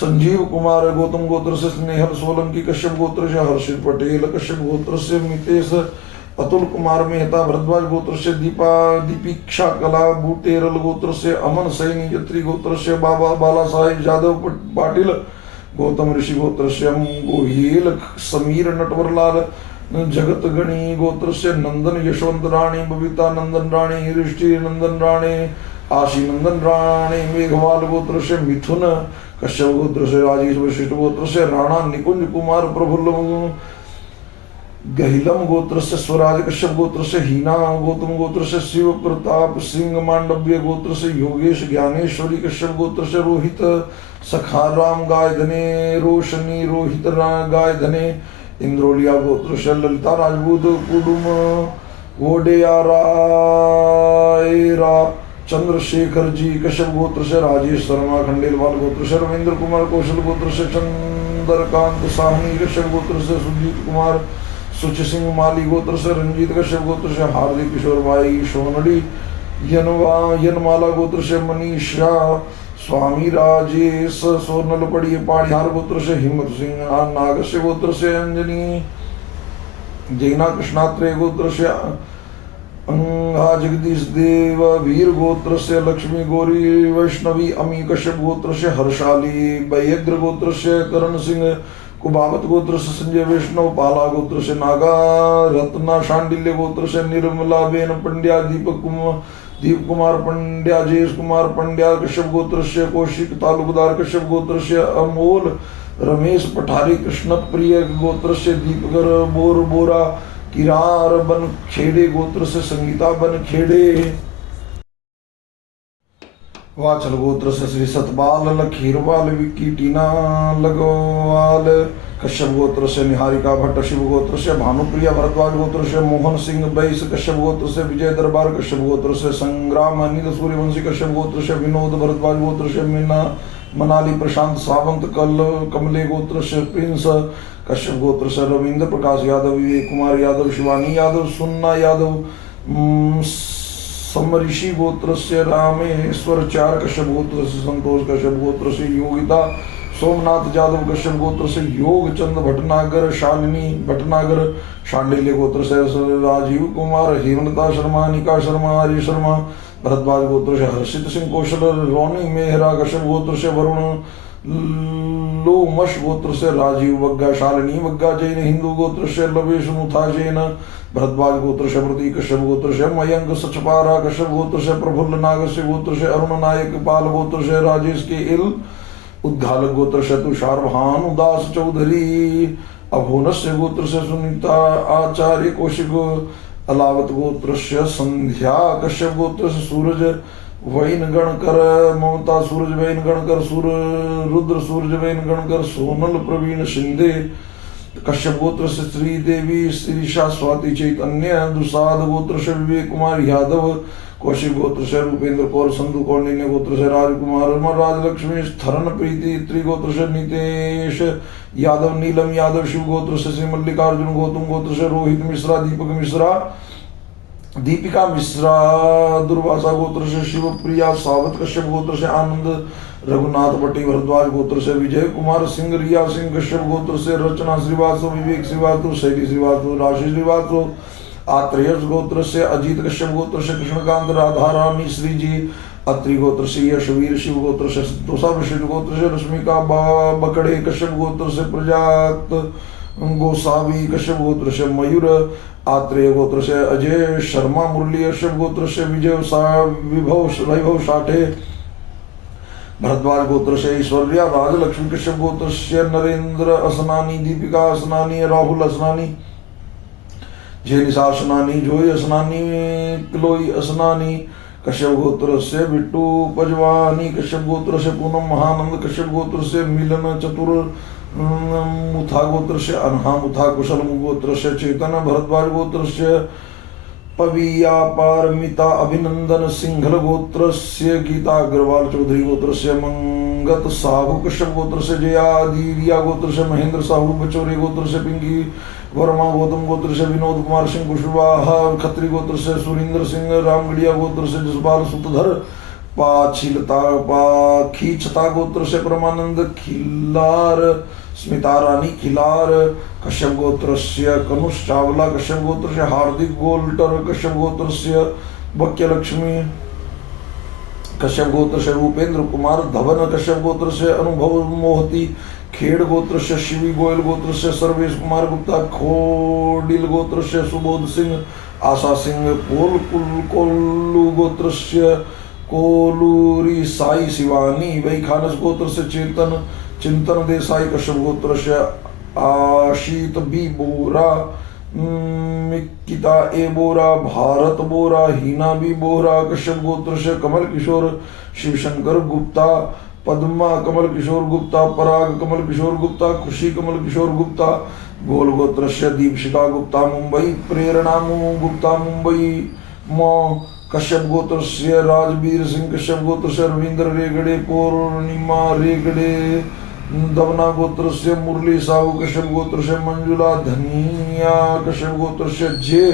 संजीव कुमार, गौतम गोत्र से स्नेहल सोलंकी, कश्यप गोत्र से हर्षित पटेल, कश्यप गोत्र से मितेश अतुल कुमार मेहता, भरद्वाज गोत्र से दीपिक्षा कला, बूटेरल गोत्र से अमन सैनी, यत्री गोत्र से बाबा बाला साहेब यादव पाटिल, गौतम ऋषि गोत्र से गोहिल, समीर नटवरलाल, जगत गणी गोत्र से नंदन यशवंत राणी, बबीता नंदन राणी, ऋष्टि नंदन राणी, आशी नंदन राणी, मेघवाल गोत्र से मिथुन, कश्यप गोत्र से राजेश, वशिष्ठ गोत्र से राणा निकुंज कुमार, प्रफुल्ल, गहिलम गोत्र से स्वराज, कश्यप गोत्र से हीना, गौतम गोत्र से शिव प्रताप सिंह, मांडव्य गोत्र से योगेश ज्ञानेश्वरी, कश्यप गोत्र से रोहित सखाराम गाय धने, रोशनी रोहित गाय धने, इंद्रोलिया गोत्र से ललिता राजपूत, कुडुम वोडेयारा चंद्रशेखर जी, कश्यप गोत्र से राजेश शर्मा, खंडेलवाल गोत्र से रविंद्र कुमार, कौशल गोत्र से चंद्रकांत साहनी, कश्यप गोत्र से सुजीत कुमार, सुच सिंह माली गोत्र से रंजीत, कश्यप गोत्र से हार्दिक किशोर भाई सोनड़ी, यनमाला गोत्र से मनीषा, स्वामी राजेश सोनल पड़ी, पाड़िहार गोत्र से हिम्मत सिंह, नागस्य गोत्र से अंजनी, जैना कृष्णात्रेय गोत्र से अंगा जगदीश देव, वीर गोत्र से लक्ष्मी गौरी वैष्णवी, अमी, कश्यप गोत्र से हर्षाली, वैयग्र गोत्र से करण सिंह, कुबावत गोत्र से संजय वैष्णव, पाला गोत्र से नागा रत्ना, शांडिल्य गोत्र से निर्मला बेन पंड्या, दीप कुमार पंड्या, जयेश कुमार पंड्या, कश्यप गोत्र से कौशिक तालुकदार, कश्यप गोत्र से अमोल, रमेश पठारी, कृष्ण प्रिय गोत्र से दीपकर बोर बोरा, किरार बन खेड़े गोत्र से संगीता बन खेड़े। वाचल गोत्र से श्री सतपाल लखीरवाल विक्की टीना लगवाल। कश्यप गोत्र से निहारिका भट्ट। शिव गोत्र से भानुप्रिया। भरद्वाज गोत्र से मोहन सिंह बैस। कश्यप गोत्र से विजय दरबार। कश्यप गोत्र से संग्राम अनिल सूर्यवंशी। कश्यप गोत्र से विनोद। भरद्वाज गोत्र से मीना मनाली प्रशांत सावंत। कमले गोत्र से प्रिंस। कश्यप गोत्र से रविंद्र प्रकाश यादव। विवेक कुमार यादव। शिवानी यादव। सुन्ना यादव। समऋषि गोत्र से रामेश्वर चार। कश्यप गोत्र से संतोष। कश्यप गोत्र से योगिता। सोमनाथ यादव। कश्यप गोत्र से योग चंद भटनागर। शालिनी भटनागर। शांडिल्य गोत्र से राजीव कुमार। हेमलता शर्मा। निका शर्मा। आर्य शर्मा। भरद्वाज गोत्र से हर्षित सिंह कौशल। रोनी मेहरा। कश्यप गोत्र से वरुण। लोमश गोत्र से राजीव बग्गा। शालिनी बग्गा जैन। हिंदू गोत्र से लवेश मुथा जैन। भरद्वाज गोत्र से प्रतीक। कश्यप गोत्र से मयंक सचपारा। कश्यप गोत्र से प्रफुल्ल नागस्य गोत्र से अरुण नायक। पाल गोत्र से राजेश के इल। उद्घालक गोत्र से तुषार भानुदास चौधरी। अभोनस्य गोत्र से सुनीता आचार्य। कौशिक अलावत गोत्र से संध्या। कश्यप गोत्र से सूरज वैन गणकर। ममता सूरज वैन गणकर। रुद्र सूरज वैन गणकर। सोनल प्रवीण शिंदे। कश्यप गोत्र से श्रीदेवी श्रीषा स्वाति चैतन्य। दुसाद गोत्र से विवेक कुमार यादव। कौशिक गोत्र से रूपेंद्र कौर। संधु कौंडिन्य गोत्र से राजकुमार। राजलक्ष्मी स्थरण प्रीति। त्रिगोत्र से नितेश यादव। नीलम यादव। शिव गोत्र से श्री मल्लिकार्जुन। गौतम गोत्र से रोहित मिश्रा। दीपक मिश्रा। दीपिका मिश्रा। दुर्वासा गोत्र से शिवप्रिया सावत। कश्यप गोत्र से आनंद रघुनाथ भट्टी। भरद्वाज गोत्र से विजय कुमार सिंह। रिया सिंह। कश्यप गोत्र से रचना श्रीवास्तव। विवेक श्रीवास्तव। शैली श्रीवास्तव। राशि श्रीवास्तव। आत्रेयस गोत्र से अजीत। कश्यप गोत्र से कृष्णकांत। राधा रानी श्री जी। अत्रि गोत्र से यशवीर। शिव गोत्र से संतोषा। विष्णु गोत्र से रश्मिका बकड़े। कश्यप गोत्र से प्रजात गोसावी। कश्यप गोत्र से मयूर। आत्रेय गोत्र से अजय शर्मा मुरली। कश्यप गोत्र से विजय वैभव साठे। भरद्वाज गोत्र से ऐश्वर्या राजलक्ष्मी। कश्यप गोत्र से नरेंद्र असनानी। दीपिका असनानी। राहुल असनानी। जेनिसा असनानी। जोई असनानी। क्लोई असनानी। कश्यप गोत्र से बिट्टू पजवानी। कश्यप गोत्र से पूनम महानंद। कश्यप गोत्र से मिलन चतुर। मुथा गोत्र से अनहा मुथा। कुशल गोत्र से चेतन। भरद्वाज गोत्र से पविया पारमिता अभिनंदन। सिंघल गोत्र से गीता अग्रवाल। चौधरी गोत्र से मंगत साहू। कश्यप गोत्र से जया दीरिया। गोत्र से महेंद्र साहू। बचौरी गोत्र से पिंकी वर्मा। गौतम गोत्र से विनोद कुमार सिंह कुशवाहा। खत्री गोत्र से सुरेंद्र सिंह। रामगढ़िया गोत्र से जसपाल सुतधर। खींचता गोत्र से परमानंद खिलार। स्मिता रानी खिलार। कश्यप गोत्र से कनुष चावला। कश्यप गोत्र से हार्दिक गोल्टर। कश्यप गोत्र से भक्य लक्ष्मी। कश्यप गोत्र से रूपेंद्र कुमार धवन। कश्यप गोत्र से अनुभव मोहती। खेड़ गोत्र से शिवी गोयल। गोत्र से सर्वेश कुमार गुप्ता। खोडिल गोत्र से सुबोध सिंह। आशा सिंह। कोल्लू गोत्र से कोलूरी साई शिवानी। वैखानस गोत्र से चेतन चिंतन देसाई। कश्यप गोत्र से आशीत बी बोरा। मिकिता ए बोरा। भारत बोरा। हीना बी बोरा। कश्यप गोत्र से कमल किशोर शिवशंकर गुप्ता। पद्मा कमल किशोर गुप्ता। पराग कमल किशोर गुप्ता। खुशी कमल किशोर गुप्ता। गोल गोत्र से दीपशिका गुप्ता मुंबई। प्रेरणा गुप्ता मुंबई मो। कश्यप गोत्र से राजवीर सिंह। कश्यप गोत्र से रविंद्र रेगड़े। पूर्णिमा रेगड़े। दवना गोत्र से मुरली साहू। कश्यप गोत्र से मंजुला धनिया। कश्यप गोत्र से जे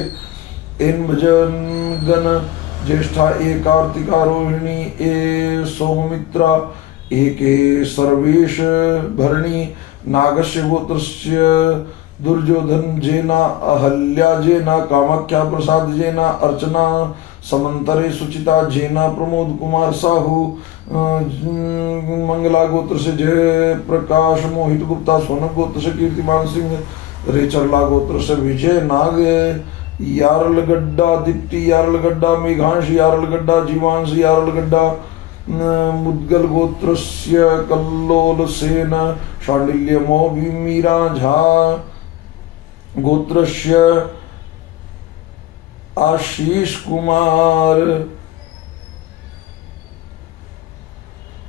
एन भजन ज्येष्ठा। ए कार्तिका रोहिणी। ए सौमित्रा। एक सर्वेश भरणी। नागस्य गोत्र से दुर्योधन जेना। अहल्या जेना। कामाख्या प्रसाद जेना। अर्चना समंतरे सुचिता जेना। प्रमोद कुमार साहू। मंगला गोत्र से जय प्रकाश मोहित गुप्ता। सोनक गोत्र से कीर्तिमान सिंह। रेचरला गोत्र से विजय नाग। यारलगड्डा दीप्ति यारलगड्डा। मेघांश यारलगड्डा। जीवांश यारलगड्डा। मुद्गल गोत्र से कल्लोल सेन। शांडिल्य मो मीरा झा। गोत्रस्य आशीष कुमार,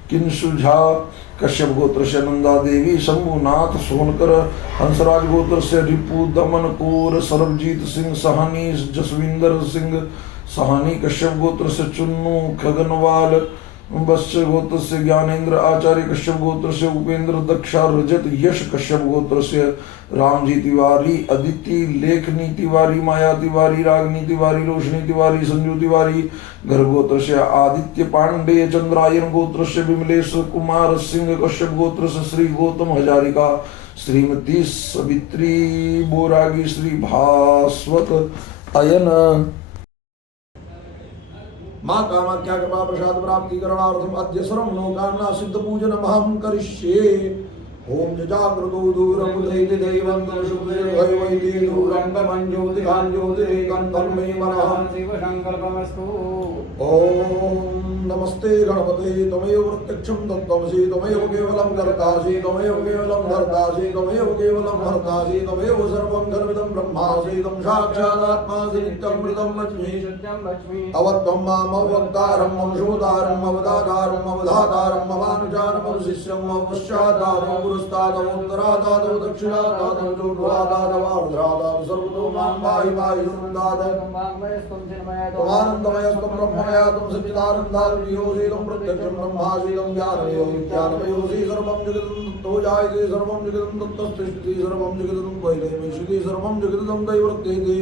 किंसुझा कश्यप गोत्र से नंदा देवी, शंभुनाथ सोनकर, हंसराज गोत्र से रिपु दमन कौर, सरबजीत सिंह सहानी, जसविंदर सिंह सहानी, कश्यप गोत्र से चुन्नू खगनवाल, वत्स्य गोत्र से ज्ञानेन्द्र आचार्य, कश्यप गोत्र से उपेंद्र दक्षा, रजत यश कश्यप गोत्र से रामजी तिवारी, अदिति लेखनी तिवारी, माया तिवारी, रागनी तिवारी, रोशनी तिवारी, संजू तिवारी, घर गोत्र से आदित्य पांडे, चंद्रायन गोत्र से विमलेश कुमार सिंह, कश्यप गोत्र से श्री गौतम हजारिका, श्रीमती सवित्री बोरागी, श्री भास्वत अयन। माँ कामाख्या कृपा प्रसाद प्राप्ति करणार्थम अद्य सर्व मनोकामना सिद्ध पूजन महं करिष्ये। ओम जागृतो दूरं दैति दैवन्तं शुभ्रवैवैति दूरं तमं ज्योतिकां ज्योतिरेकं तन्मे मनः शिव संकल्पमस्तु। ओम नमस्ते गणपते त्वमेव प्रत्यक्षं तत्त्वमसि, त्वमेव केवलं कर्तासि, त्वमेव केवलं धर्तासि, त्वमेव केवलं हर्तासि, त्वमेव सर्वं खल्विदं ब्रह्मासि, त्वं साक्षादात्मासि नित्यं मृतं लक्ष्मी। अवत्वं माम् अवक्तारम् अवशोदारम् अवदातारम् अवधातारम् अवानुजानम् अवशिष्यम् अवपश्चादारम् पुरस्तादवोत्तरादादव दक्षिणादादव जोर्ध्वादादवार्ध्रादादव सर्वतो मां पाहि पाहि सुनन्दादव। त्वमानन्दमयस्त्वं ब्रह्ममयात्वं सच्चिदानन्दारूपियोऽसि, प्रत्यक्षं ब्रह्मासि, ज्ञानमयोऽसि, सर्वं जगदं तत्तो जायते, सर्वं जगदं तत्तस्तिष्ठति, सर्वं जगदं वैलयमेषति, सर्वं जगदं दैवर्तेति।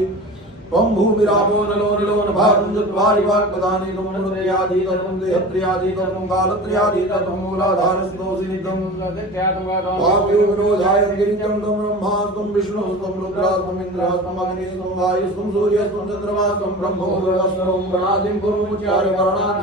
त्वं भूमिरापो नलो निलो नभारं चत्वारि वाक्पदानि, त्वं गुणत्रयाधीतं, त्वं देहत्रयाधीतं, त्वं कालत्रयाधीतं, त्वं मूलाधारस्तोऽसि नित्यं। त्वामेव विरोधाय गिरिजं त्वं ब्रह्मा, त्वं विष्णुः, त्वं रुद्रः, त्वं इन्द्रः, त्वं अग्निः, त्वं वायुः, त्वं सूर्यः, त्वं चन्द्रमाः, त्वं ब्रह्मो सर्वं गणादिं कुर्मुच्चार्य वर्णान्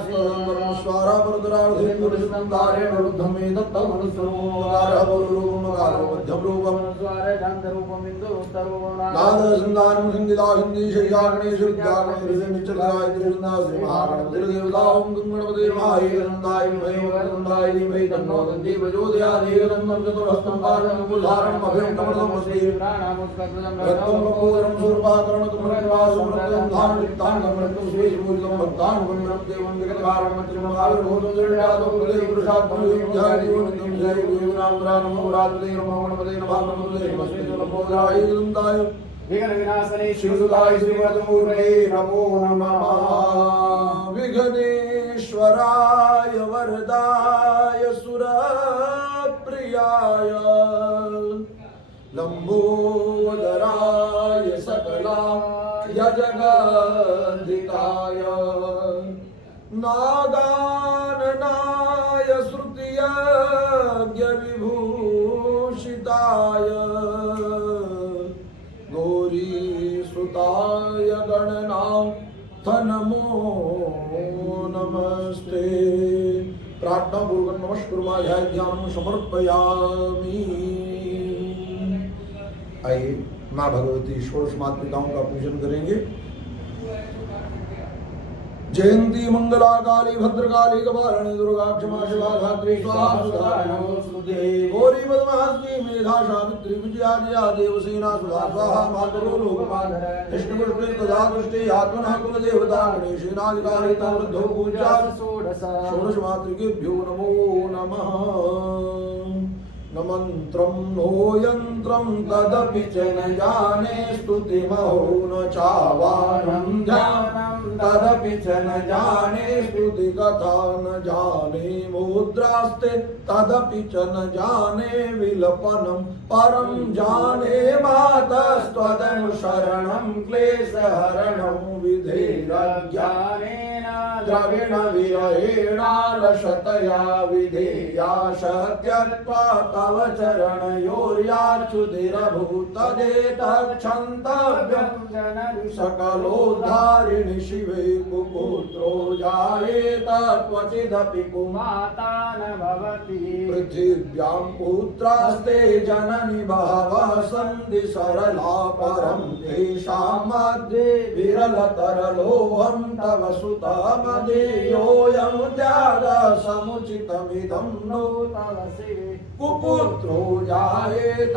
स्वारा वरदरार्धे पुरुषं धारेण रुद्धं मे दत्तमनुस्वरूपकारः बहुरूपं मध्यं रूपं स्वारेदान्तरूपं इन्दुरुत्तरूपं नादसन्धानं संगीता हिन्दी गणेश विद्यागणेश निश्चलाय त्रिशुन्दा श्री महागणपति देवता ओम गणपति महाय नंदाय नंदाय धीमहि तन्नो दन्ति प्रचोदयात् एकदन्तं चतुरस्तं पादं कुलधारम् अभयं कमलं श्री प्राणामुत्कर्षं रक्तं कपूरं सूर्पाकरणं कुमरनिवासं रक्तं धारणिताङ्गं रक्तं श्रीपूजितं भक्तानुगुणं देवं जगत्कारणं मच्चिरमहाविर्भूतं जडादं हृदय पुरुषात्मं विद्याय जीवनितं जय गुरुनामरा नमो रात्रे नमो गणपते नमः नमस्ते नमोदाय नंदाय विघ्न विनाशने शिवसुताय श्रीमद्मूर्ते नमो नमः। विघ्नेश्वराय वरदाय सुरप्रियाय लंबोदराय सकलाय जगद्धिताय नागाननाय श्रुतियज्ञ विभूषिताय गौरीसुताय गणनाथ नमो नमस्ते। प्रार्थना पूर्वक नमस्कुर्माध्याय ध्यान समर्पयामि। आइए माँ भगवती षोडश मातृकाओं का पूजन करेंगे। जयंती मंगला काली भद्रकाली कपालिनी दुर्गा क्षमा शिवा धात्री स्वाहा सुधा नमोस्तुते। गौरी पद्मावती मेधा सावित्री विजया जया देवसेना सुधा स्वाहा मातरो लोकपाल कृष्णपुष्पे तदा दृष्टि आत्मनः कुलदेवता गणेशेनाधिकारी तवृद्धो पूजा षोडश मातृकेभ्यो नमो नमः। न मंत्रं नो यंत्रं तदपि च न जाने स्तुतिमहो न चावानं ध्यानं तदपि च न जाने स्तुति कथा न जाने मुद्रास्ते तदपि च न जाने विलपनं परं जाने मातस्त्वदनुशरणं क्लेशहरणं विधेरज्ञानेन द्रविण विरहेणालशतया विधेया शक्यत्वा तव चरणयोर्याच्युतिरभूतदेतक्षन्तव्यं सकलोद्धारिणि शिवे कुपुत्रो जायेत क्वचिदपि कुमाता न भवति। पृथिव्यां पुत्रास्ते जननि बहवः सन्ति सरला परं तेषां मध्ये विरलतरलोऽहं तव सुतमदीयोऽयं त्यागसमुचितमिदं नो तव शिवे कुपुत्रो जायेत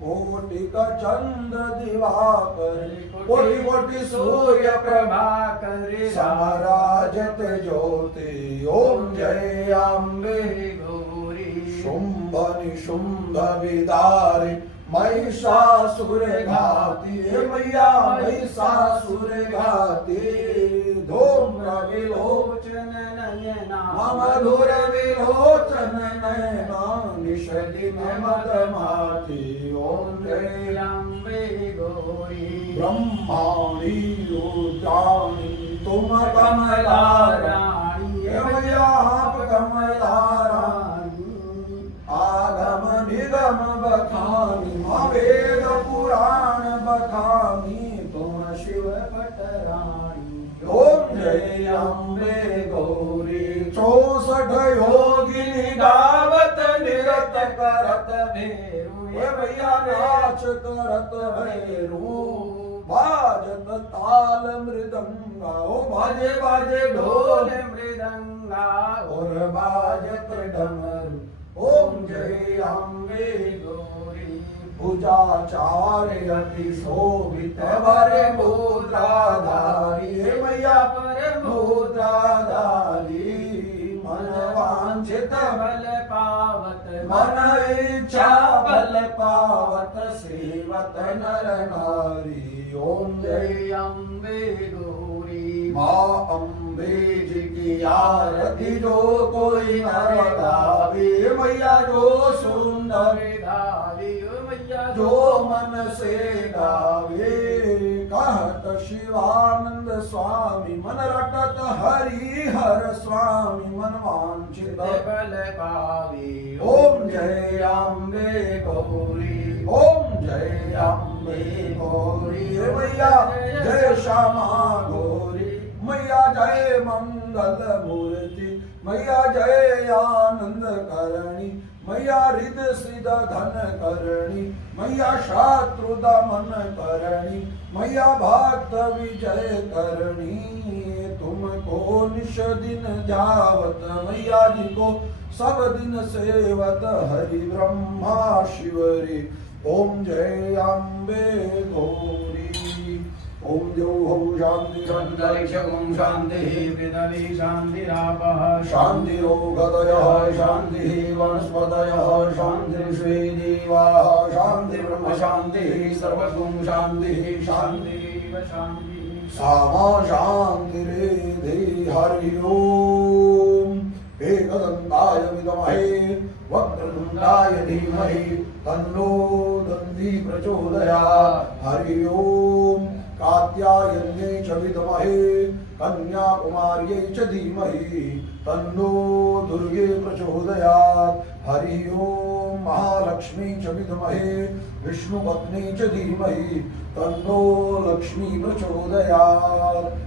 कोटि का चंद्र दिवाकर कोटि कोटि सूर्य प्रभाकर समराजत ज्योति ओम जय अम्बे गौरी शुंभ निशुंभ विदारे महिषासुर घाती मैया महिषासुर घाती धूम्र विलोचन नयना मधुर विलोचन नयना निषदिन मदमाती ओम जय अम्बे गौरी ब्रह्माणी रुद्राणी तुम कमला रानी मैया आप कमला रानी आगम निगम बखानी वेद पुराण बखानी तुम शिव पटरानी ओम जय अम्बे गौरी 64 योगिनी गावत निरत करत भेरू हे भैया नाच करत भेरू बाजत ताल मृदंगा ओ बाजे बाजे ढोल मृदंगा और बाजत डमरू ओम जय अम्बे गौरी भुजाचार्य अति शोभित भरे मुद्राधारी हे मैया पर मुद्राधारी मन वांछित बल पावत मन इच्छा बल पावत सेवत नर नारी ओम जय जय अम्बे गौरी माँ अम्बे जी की आरती जो कोई न गावे मैया जो सुंदर धावी मैया जो मन से गावे कहत शिवानंद स्वामी मन रटत हरि हर स्वामी मन वांछित बल पावी ओम जय अम्बे गौरी ओम जय अम्बे गौरी मैया जय श्यामा गौरी मैया जय मंगल मूर्ति मैया जय आनंद करणी मैया हृद सिद्ध धन करणी मैया शत्रु दमन करणी मैया भक्त विजय करणी तुमको निश दिन जावत मैया जी को सब दिन सेवत हरि ब्रह्मा शिवरी ओम जय अम्बे गौरी ओम द्यौः अंतरिक्षं शान्तिः पृथिवी शान्तिरापः शान्तिरोगदयः शान्तिः वनस्पतयः शान्तिर्विश्वे देवाः शान्तिर्ब्रह्म शान्तिः सर्वगुण शान्तिः शान्तिरेव शान्तिः सामा शान्तिरेधि हरि ओम् एकदन्ताय विद्महे वक्रतुण्डाय धीमहि तन्नो दन्ती प्रचोदयात् हरि ओम् कात्यायन्यै च विद्महे कन्याकुमार्यै च धीमहि तन्नो दुर्गे प्रचोदयात् हरि ओम् महालक्ष्मी च विद्महे विष्णुपत्नी च धीमहि तन्नो लक्ष्मी प्रचोदयात्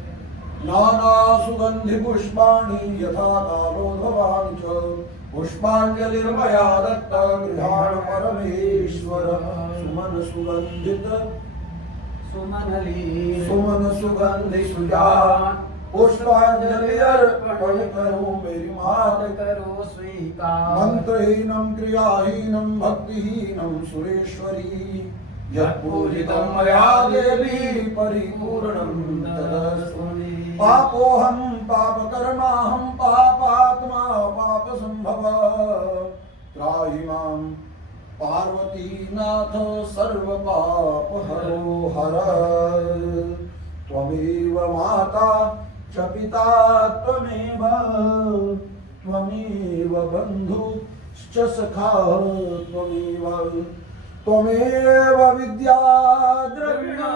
नाना सुगंधि पुष्पाणि यथा कालोद्भवानि च पुष्पांजलिर्मया दत्ता गृहाण परमेश्वर सुमन सुगंधित सुमनली सुमन सुगंधि सुजान पुष्पांजलि अर्पण करो मेरी मात करो स्वीकार मंत्रहीनं क्रियाहीनं भक्तिहीनं सुरेश्वरी यत्पूजितं मया देवी परिपूर्णं तदस्तु पापोऽहं पापकर्माहं पापात्मा पापसंभवः त्राहि मां पार्वतीनाथ सर्वपापहरो हर त्वमेव माता च पिता त्वमेव त्वमेव बन्धुश्च सखा त्वमेव विद्या द्रविणा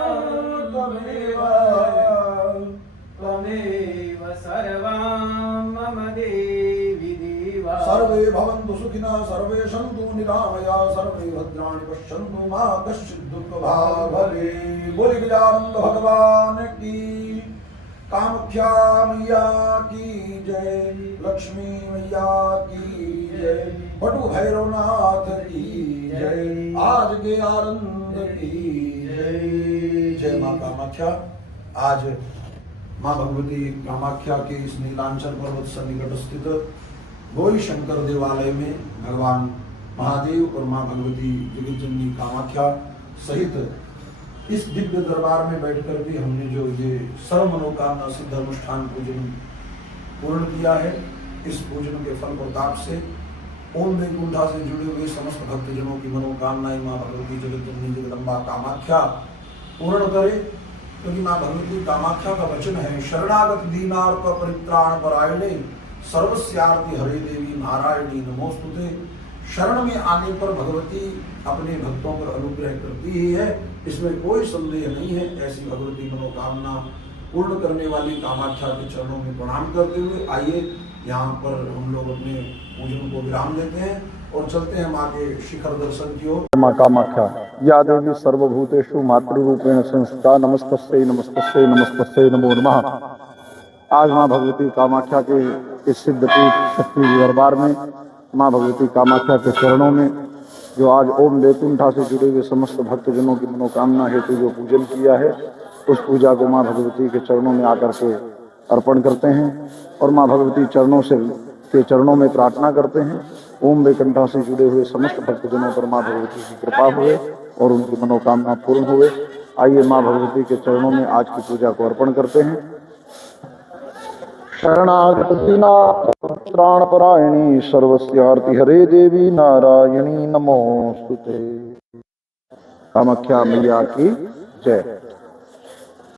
त्वमेव सर्वां मम देवी देवा सर्वे भवन्तु सुखिनः सर्वे सन्तु निरामयाः सर्वे भद्राणि पश्यन्तु मा कश्चित् दुःखभाग् भवेत् बोले गजानंद भगवान की कामाख्या मैया की जय लक्ष्मी मैया की जय बटू भैरवनाथ की जय आज के आनंद की जय जय मां कामाख्या। आज मां भगवती कामाख्या के इस नीलांचल पर्वत सन्निकट स्थित गौरी शंकर देवालय में भगवान महादेव और माँ भगवती जगत जननी कामाख्या सहित इस दिव्य दरबार में बैठकर भी हमने जो ये सर्व मनोकामना सिद्ध अनुष्ठान पूजन पूर्ण किया है, इस पूजन के फल प्रताप से ओम वैकुंठा से जुड़े हुए समस्त भक्तजनों की मनोकामनाएं माँ भगवती जगत जननी जगदम्बा कामाख्या पूर्ण करे। क्योंकि माँ भगवती कामाख्या का वचन है, शरणागत दीनार्थ परित्राण परायणे सर्वस्यार्ति हरे देवी नारायणी नमोस्तुते। शरण में आने पर भगवती अपने भक्तों पर अनुग्रह करती ही है, इसमें कोई संदेह नहीं है। ऐसी भगवती मनोकामना पूर्ण करने वाली कामाख्या के चरणों में प्रणाम करते हुए आइए यहाँ पर हम लोग अपने पूजन को विराम देते हैं और चलते हैं माँ के शिखर दर्शन की ओर। माँ कामाख्या या देवी सर्वभूतेषु मातृरूपेण संस्थिता नमस्तस्यै नमस्तस्यै नमस्तस्यै नमो नमः। आज माँ भगवती कामाख्या के इस सिद्ध पीठ शक्ति दरबार में माँ भगवती कामाख्या के चरणों में जो आज ओम वैकुंठा से जुड़े हुए समस्त भक्तजनों की मनोकामना हेतु जो पूजन किया है, उस पूजा को माँ भगवती के चरणों में आकर के अर्पण करते हैं और माँ भगवती चरणों में प्रार्थना करते हैं ओम वैकुंठा से जुड़े हुए समस्त भक्तजनों पर माँ भगवती की कृपा हुए और उनकी मनोकामना पूर्ण हुए। आइए माँ भगवती के चरणों में आज की पूजा को अर्पण करते हैं। शरणागत त्राणपरायणी सर्वस्यार्ति हरे देवी नारायणी नमोस्तुते। कामाख्या मैया की जय।